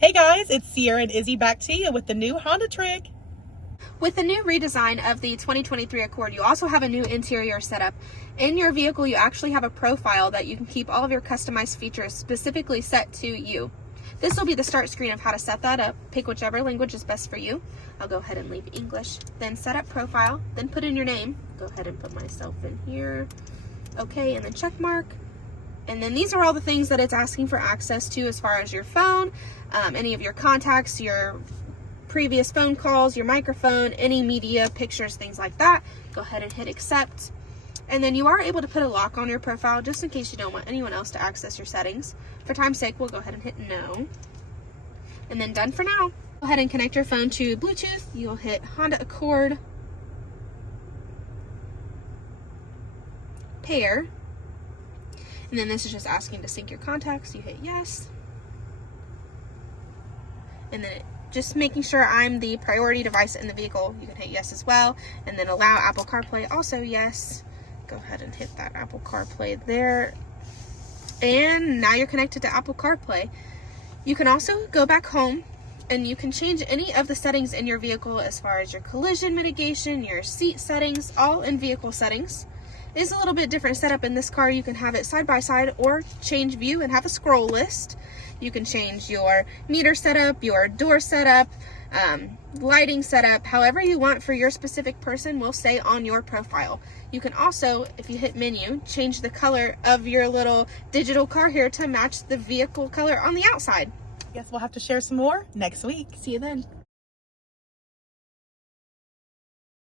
Hey guys, it's Sierra and Izzy back to you with the new Honda trick. With the new redesign of the 2023 Accord, you also have a new interior setup. In your vehicle, you actually have a profile that you can keep all of your customized features specifically set to you. This will be the start screen of how to set that up. Pick whichever language is best for you. I'll go ahead and leave English. Then set up profile, then put in your name. Go ahead and put myself in here. Okay, and then check mark. And then these are all the things that it's asking for access to as far as your phone, any of your contacts, your previous phone calls, your microphone, any media, pictures, things like that. Go ahead and hit accept. And then you are able to put a lock on your profile just in case you don't want anyone else to access your settings. For time's sake, we'll go ahead and hit no. And then done for now. Go ahead and connect your phone to Bluetooth. You'll hit Honda Accord pair. And then this is just asking to sync your contacts. You hit yes. And then just making sure I'm the priority device in the vehicle. You can hit yes as well. And then allow Apple CarPlay, also yes. Go ahead and hit that Apple CarPlay there. And now you're connected to Apple CarPlay. You can also go back home and you can change any of the settings in your vehicle as far as your collision mitigation, your seat settings, all in vehicle settings. It is a little bit different setup in this car. You can have it side by side or change view and have a scroll list. You can change your meter setup, your door setup, lighting setup, however you want for your specific person will stay on your profile. You can also, if you hit menu, change the color of your little digital car here to match the vehicle color on the outside. Guess we'll have to share some more next week. See you then.